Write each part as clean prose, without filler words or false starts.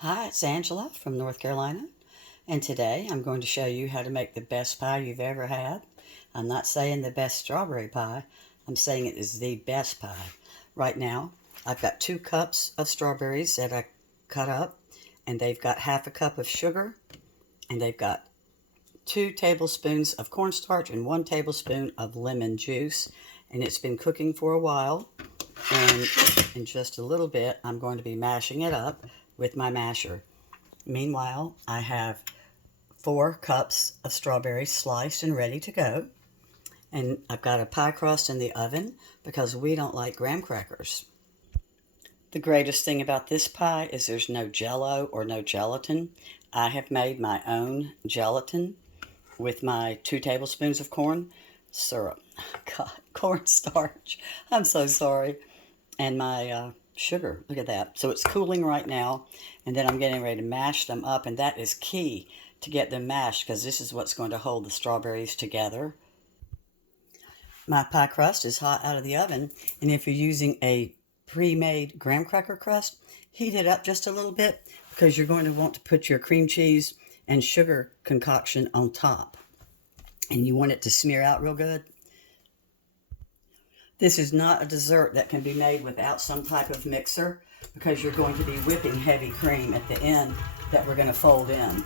Hi, it's Angela from North Carolina, and today I'm going to show you how to make the best pie you've ever had. I'm not saying the best strawberry pie, I'm saying it is the best pie. Right now, I've got 2 cups of strawberries that I cut up, and they've got half a cup of sugar, and they've got 2 tablespoons of cornstarch and 1 tablespoon of lemon juice, and it's been cooking for a while, and in just a little bit, I'm going to be mashing it up with my masher. Meanwhile, I have 4 cups of strawberries sliced and ready to go. And I've got a pie crust in the oven because we don't like graham crackers. The greatest thing about this pie is there's no Jello or no gelatin. I have made my own gelatin with my 2 tablespoons of cornstarch. I'm so sorry. And my sugar. Look at that. So it's cooling right now, and then I'm getting ready to mash them up, and that is key to get them mashed because this is what's going to hold the strawberries together. My pie crust is hot out of the oven, and if you're using a pre-made graham cracker crust, heat it up just a little bit because you're going to want to put your cream cheese and sugar concoction on top, and you want it to smear out real good. This is not a dessert that can be made without some type of mixer because you're going to be whipping heavy cream at the end that we're going to fold in.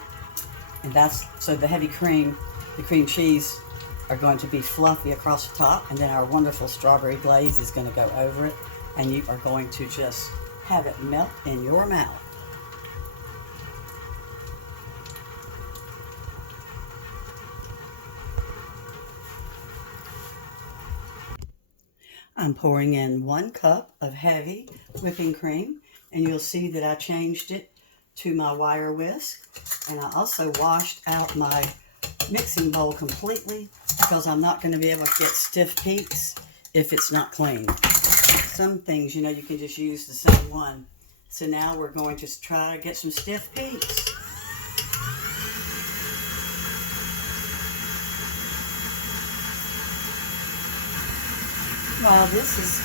And so the heavy cream, the cream cheese are going to be fluffy across the top, and then our wonderful strawberry glaze is going to go over it, and you are going to just have it melt in your mouth. I'm pouring in 1 cup of heavy whipping cream, and you'll see that I changed it to my wire whisk, and I also washed out my mixing bowl completely because I'm not going to be able to get stiff peaks if it's not clean. Some things, you can just use the same one. So now we're going to try to get some stiff peaks. While this is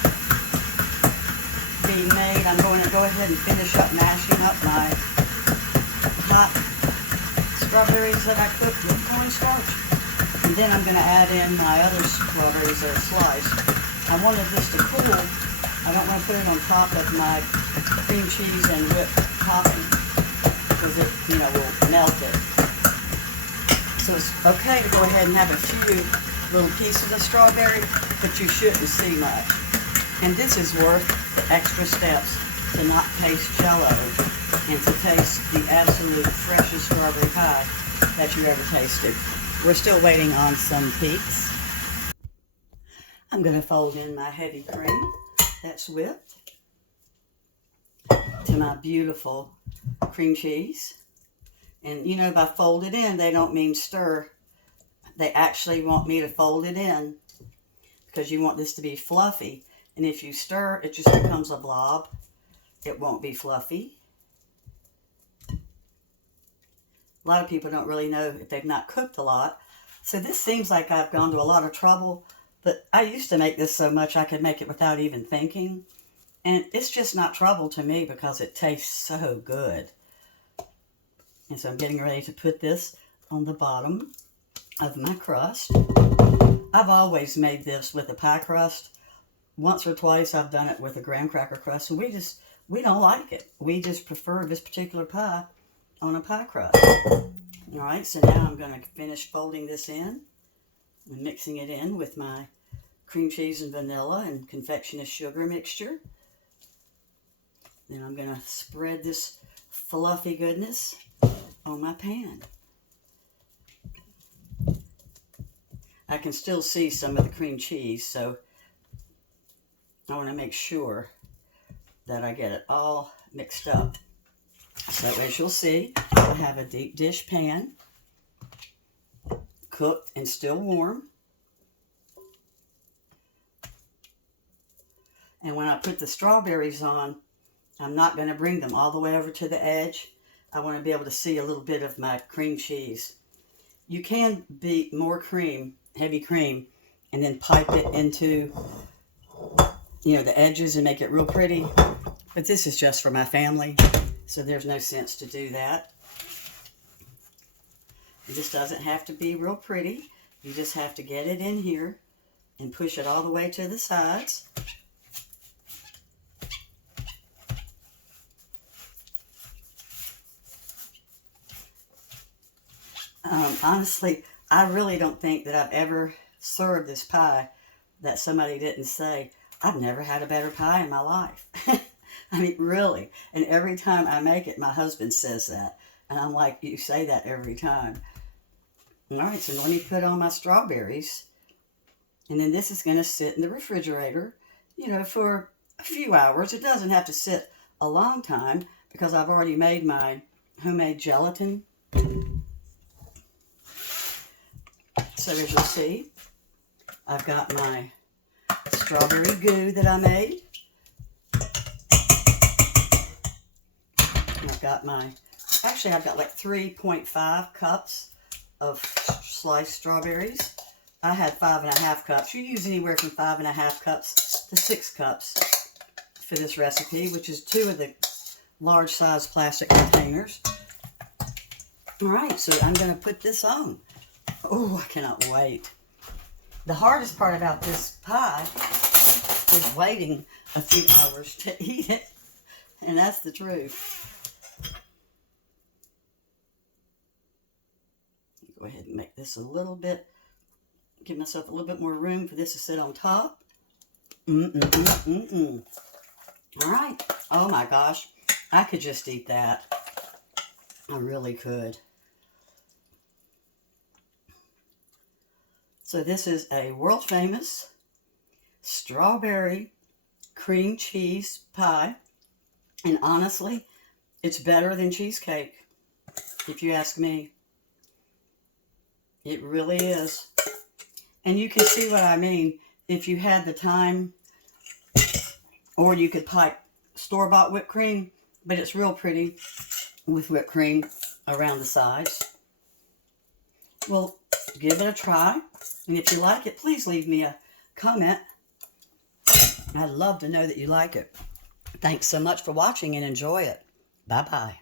being made, I'm going to go ahead and finish up mashing up my hot strawberries that I cooked with cornstarch. And then I'm going to add in my other strawberries that are sliced. I wanted this to cool. I don't want to put it on top of my cream cheese and whipped topping because it, will melt it. So it's okay to go ahead and have a few little pieces of strawberry, but you shouldn't see much. And this is worth the extra steps to not taste Jello and to taste the absolute freshest strawberry pie that you ever tasted. We're still waiting on some peaks. I'm going to fold in my heavy cream that's whipped to my beautiful cream cheese. And if I fold it in, they don't mean stir. They actually want me to fold it in because you want this to be fluffy. And if you stir, it just becomes a blob. It won't be fluffy. A lot of people don't really know if they've not cooked a lot. So this seems like I've gone to a lot of trouble, but I used to make this so much I could make it without even thinking. And it's just not trouble to me because it tastes so good. And so I'm getting ready to put this on the bottom of my crust. I've always made this with a pie crust. Once or twice I've done it with a graham cracker crust, and we don't like it. We just prefer this particular pie on a pie crust. All right, so now I'm going to finish folding this in and mixing it in with my cream cheese and vanilla and confectionist sugar mixture. Then I'm going to spread this fluffy goodness on my pan. I can still see some of the cream cheese, so I want to make sure that I get it all mixed up. So as you'll see, I have a deep dish pan, cooked and still warm. And when I put the strawberries on, I'm not going to bring them all the way over to the edge. I want to be able to see a little bit of my cream cheese. You can beat more cream, heavy cream, and then pipe it into, the edges and make it real pretty. But this is just for my family. So there's no sense to do that. This doesn't have to be real pretty. You just have to get it in here and push it all the way to the sides. Honestly, I really don't think that I've ever served this pie that somebody didn't say, I've never had a better pie in my life. I mean, really. And every time I make it, my husband says that. And I'm like, you say that every time. All right, so let me put on my strawberries. And then this is going to sit in the refrigerator, you know, for a few hours. It doesn't have to sit a long time because I've already made my homemade gelatin. So as you'll see, I've got my strawberry goo that I made. And I've got I've got like 3.5 cups of sliced strawberries. I had 5.5 cups. You use anywhere from 5.5 cups to 6 cups for this recipe, which is 2 of the large size plastic containers. All right, so I'm going to put this on. Oh, I cannot wait. The hardest part about this pie is waiting a few hours to eat it. And that's the truth. Go ahead and make this a little bit, give myself a little bit more room for this to sit on top. All right. Oh my gosh. I could just eat that. I really could. So this is a world famous strawberry cream cheese pie. And honestly, it's better than cheesecake, if you ask me. It really is. And you can see what I mean. If you had the time, or you could pipe store-bought whipped cream, but it's real pretty with whipped cream around the sides. Well, give it a try. And if you like it, please leave me a comment. I'd love to know that you like it. Thanks so much for watching and enjoy it. Bye-bye.